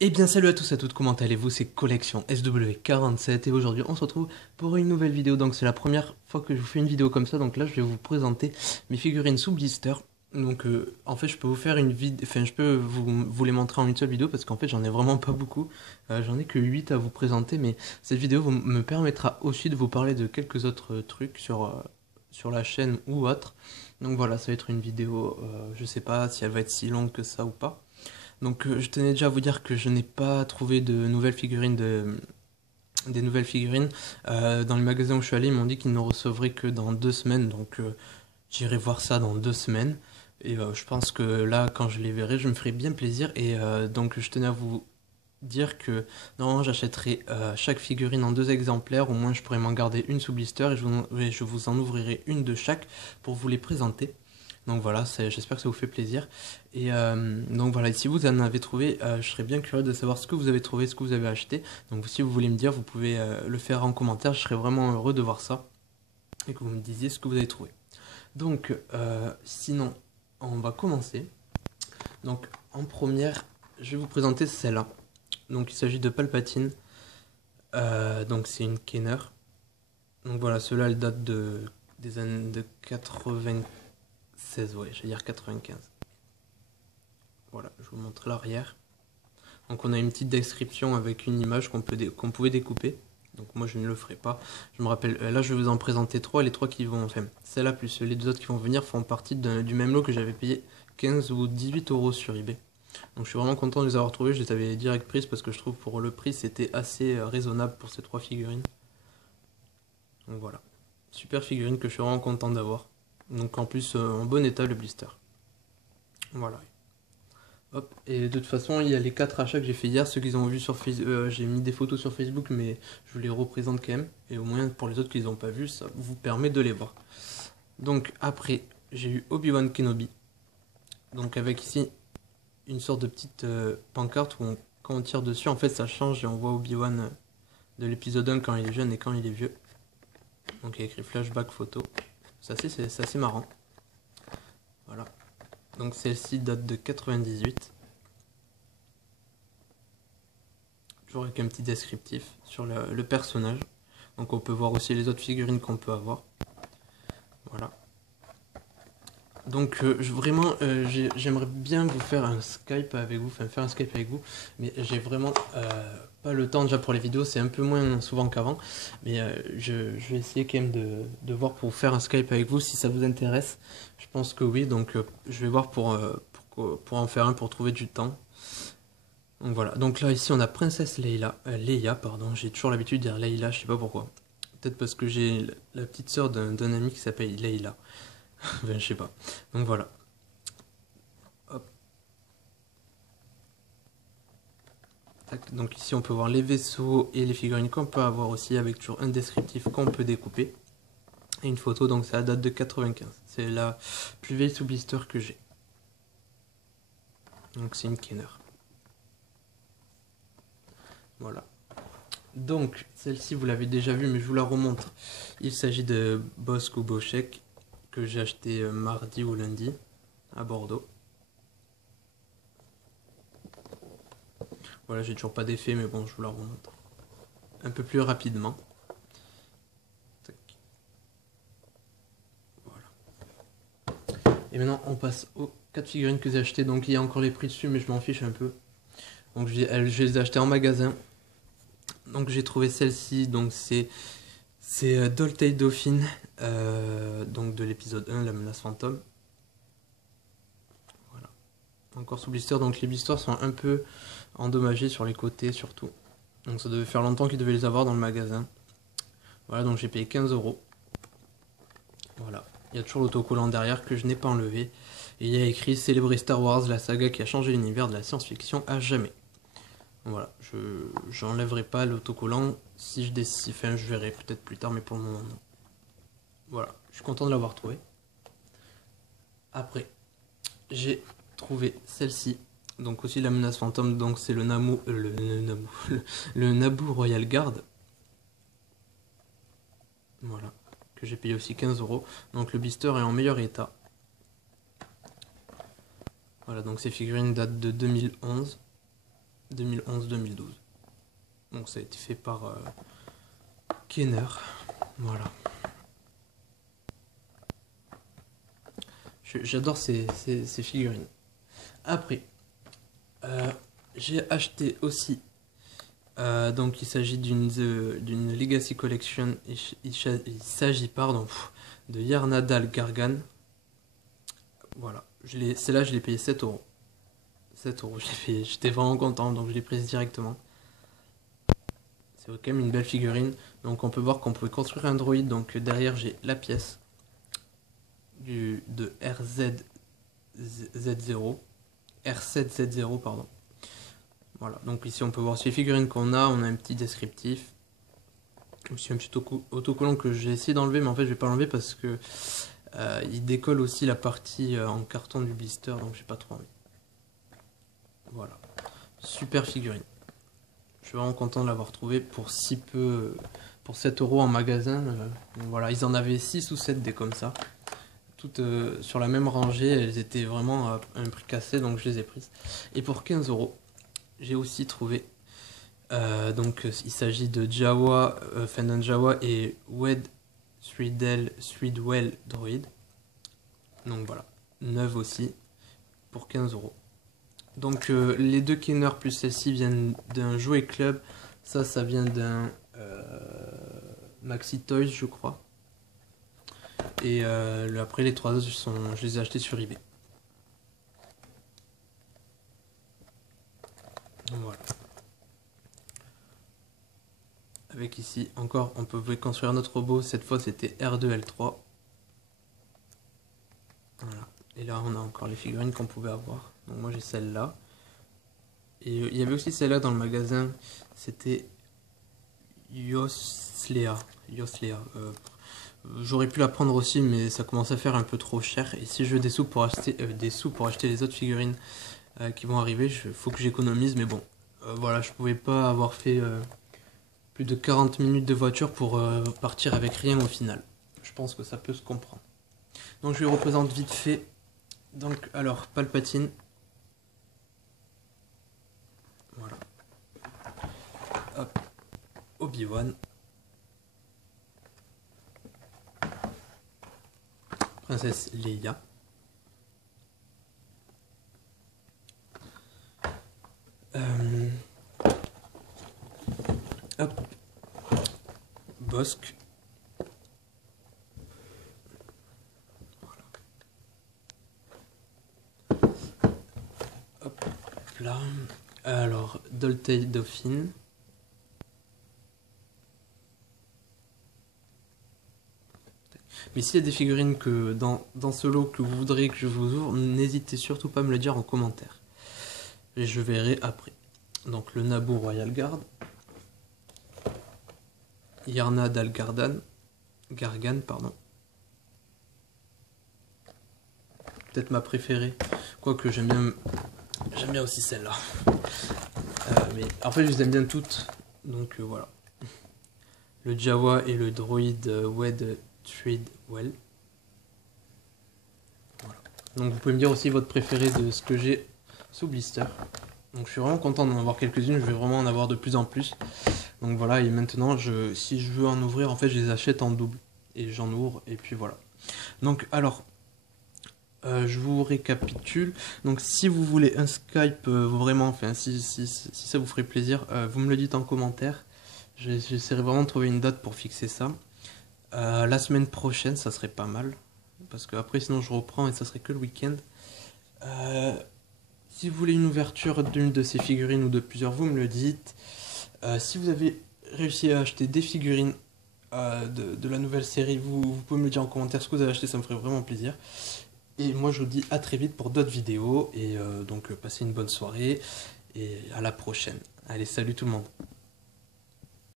Eh bien salut à tous et à toutes, comment allez-vous? C'est Collection SW47 et aujourd'hui on se retrouve pour une nouvelle vidéo. Donc c'est la première fois que je vous fais une vidéo comme ça, donc là je vais vous présenter mes figurines sous blister. Donc en fait je peux vous faire une vidéo, enfin je peux vous les montrer en une seule vidéo parce qu'en fait j'en ai vraiment pas beaucoup. J'en ai que 8 à vous présenter, mais cette vidéo me permettra aussi de vous parler de quelques autres trucs sur la chaîne ou autre. Donc voilà, ça va être une vidéo, je sais pas si elle va être si longue que ça ou pas. Donc je tenais déjà à vous dire que je n'ai pas trouvé de nouvelles figurines des nouvelles figurines. Dans les magasins où je suis allé, ils m'ont dit qu'ils ne recevraient que dans 2 semaines. Donc j'irai voir ça dans 2 semaines. Et je pense que là, quand je les verrai, je me ferai bien plaisir. Et donc je tenais à vous dire que normalement j'achèterai chaque figurine en 2 exemplaires. Au moins je pourrais m'en garder une sous blister et je vous en ouvrirai une de chaque pour vous les présenter. Donc voilà, j'espère que ça vous fait plaisir. Et donc voilà, et si vous en avez trouvé, je serais bien curieux de savoir ce que vous avez trouvé, ce que vous avez acheté. Donc si vous voulez me dire, vous pouvez le faire en commentaire, je serais vraiment heureux de voir ça. Et que vous me disiez ce que vous avez trouvé. Donc sinon, on va commencer. Donc en première, je vais vous présenter celle-là. Donc il s'agit de Palpatine. Donc c'est une Kenner. Donc voilà, cela elle date des années de 96, ouais, je vais dire 95. Voilà, je vous montre l'arrière. Donc on a une petite description avec une image qu'on pouvait découper. Donc moi je ne le ferai pas. Je me rappelle, là je vais vous en présenter trois. Les trois qui vont, enfin celle-là plus les deux autres qui vont venir font partie du même lot que j'avais payé 15 ou 18 euros sur eBay. Donc je suis vraiment content de les avoir trouvés. Je les avais direct prises parce que je trouve pour le prix c'était assez raisonnable pour ces trois figurines. Donc voilà. Super figurine que je suis vraiment content d'avoir. Donc en plus en bon état le blister. Voilà. Hop. Et de toute façon, il y a les 4 achats que j'ai fait hier, ceux qu'ils ont vu sur Facebook. J'ai mis des photos sur Facebook, mais je vous les représente quand même. Et au moins pour les autres qui n'ont pas vu, ça vous permet de les voir. Donc après, j'ai eu Obi-Wan Kenobi. Donc avec ici une sorte de petite pancarte où quand on tire dessus, en fait ça change et on voit Obi-Wan de l'épisode 1 quand il est jeune et quand il est vieux. Donc il y a écrit flashback photo. C'est assez marrant. Voilà. Donc celle-ci date de 98. Toujours avec un petit descriptif sur le personnage. Donc on peut voir aussi les autres figurines qu'on peut avoir. Voilà. Donc vraiment, j'aimerais bien vous faire un Skype avec vous, enfin faire un Skype avec vous, mais j'ai vraiment pas le temps déjà pour les vidéos, c'est un peu moins souvent qu'avant, mais je vais essayer quand même de voir pour faire un Skype avec vous si ça vous intéresse. Je pense que oui, donc je vais voir pour en faire un pour trouver du temps. Donc voilà, donc là ici on a Princesse Leia, pardon, j'ai toujours l'habitude de dire Leila, je sais pas pourquoi. Peut-être parce que j'ai la petite sœur d'un ami qui s'appelle Leila. Enfin, je sais pas. Donc voilà. Hop. Tac. Donc ici on peut voir les vaisseaux et les figurines qu'on peut avoir aussi avec toujours un descriptif qu'on peut découper. Et une photo, donc ça date de 95. C'est la plus vieille sous blister que j'ai. Donc c'est une Kenner. Voilà. Donc celle-ci vous l'avez déjà vue mais je vous la remontre. Il s'agit de Bossk ou Boschek que j'ai acheté mardi ou lundi à Bordeaux. Voilà, j'ai toujours pas d'effet mais bon je vous la remontre un peu plus rapidement. Tac. Et maintenant on passe aux 4 figurines que j'ai achetées. Donc il y a encore les prix dessus mais je m'en fiche un peu. Donc je les ai achetées en magasin. Donc j'ai trouvé celle-ci, donc c'est Doltail Dauphine, donc de l'épisode 1, la menace fantôme. Voilà. Encore sous blister, donc les blisters sont un peu endommagés sur les côtés surtout. Donc ça devait faire longtemps qu'ils devaient les avoir dans le magasin. Voilà, donc j'ai payé 15 euros. Voilà. Il y a toujours l'autocollant derrière que je n'ai pas enlevé. Et il y a écrit Célébrer Star Wars, la saga qui a changé l'univers de la science-fiction à jamais. Voilà, je n'enlèverai pas l'autocollant si je décide, enfin je verrai peut-être plus tard, mais pour le moment non. Voilà, je suis content de l'avoir trouvé. Après, j'ai trouvé celle-ci, donc aussi la menace fantôme, donc c'est le Naboo Royal Guard. Voilà, que j'ai payé aussi 15 euros. Donc le blister est en meilleur état. Voilà, donc ces figurines datent de 2011. 2011-2012. Donc ça a été fait par Kenner. Voilà. J'adore ces figurines. Après, j'ai acheté aussi, donc il s'agit d'une Legacy Collection, il s'agit de Yarna Dal Gargan. Voilà, celle-là je l'ai payé 7 euros. 7 euros, j'étais vraiment content, donc je l'ai prise directement. C'est quand même une belle figurine. Donc on peut voir qu'on pouvait construire un droïde. Donc derrière j'ai la pièce de R7Z0, pardon. Voilà, donc ici on peut voir ces figurines qu'on a, on a un petit descriptif. Aussi un petit autocollant que j'ai essayé d'enlever, mais en fait je vais pas l'enlever parce que il décolle aussi la partie en carton du blister, donc j'ai pas trop envie. Voilà, super figurine. Je suis vraiment content de l'avoir trouvé pour si peu, pour 7 euros en magasin. Voilà, ils en avaient 6 ou 7 des comme ça. Toutes sur la même rangée, elles étaient vraiment à un prix cassé, donc je les ai prises. Et pour 15 euros, j'ai aussi trouvé, donc il s'agit de Jawa, Fendon Jawa et Wed Threadwell Droid. Donc voilà, neuve aussi, pour 15 euros. Donc les deux Kenner plus celle-ci viennent d'un jouet club. Ça vient d'un Maxi Toys, je crois. Et après les trois autres, je les ai achetés sur eBay. Voilà. Avec ici encore, on pouvait construire notre robot. Cette fois, c'était R2L3. Voilà. Et là, on a encore les figurines qu'on pouvait avoir. Donc moi, j'ai celle-là. Et il y avait aussi celle-là dans le magasin. C'était Yoslea. J'aurais pu la prendre aussi, mais ça commence à faire un peu trop cher. Et si je veux des sous pour acheter, les autres figurines qui vont arriver, il faut que j'économise. Mais bon, voilà, je pouvais pas avoir fait plus de 40 minutes de voiture pour partir avec rien au final. Je pense que ça peut se comprendre. Donc je lui représente vite fait. Donc alors, Palpatine. Voilà. Hop. Obi-Wan. Princesse Leia. Hop. Bossk. Voilà. Hop là. Alors, Doltail Dauphine. Mais s'il y a des figurines que dans ce lot que vous voudriez que je vous ouvre, n'hésitez surtout pas à me le dire en commentaire. Et je verrai après. Donc le Naboo Royal Guard. Yarna Dal Gargan, pardon. Peut-être ma préférée. Quoique j'aime bien aussi celle-là. Mais en fait je les aime bien toutes. Donc voilà. Le Jawa et le droïde Wed Threadwell. Voilà. Donc vous pouvez me dire aussi votre préféré de ce que j'ai sous blister. Donc je suis vraiment content d'en avoir quelques-unes, je vais vraiment en avoir de plus en plus. Donc voilà, et maintenant si je veux en ouvrir, en fait je les achète en double. Et j'en ouvre, et puis voilà. Donc alors, je vous récapitule. Donc si vous voulez un Skype, vraiment, enfin si ça vous ferait plaisir, vous me le dites en commentaire. J'essaierai vraiment de trouver une date pour fixer ça. La semaine prochaine, ça serait pas mal. Parce que après, sinon, je reprends et ça serait que le week-end. Si vous voulez une ouverture d'une de ces figurines ou de plusieurs, vous me le dites. Si vous avez réussi à acheter des figurines de la nouvelle série, vous pouvez me le dire en commentaire ce que vous avez acheté, ça me ferait vraiment plaisir. Et moi, je vous dis à très vite pour d'autres vidéos. Et donc, passez une bonne soirée. Et à la prochaine. Allez, salut tout le monde.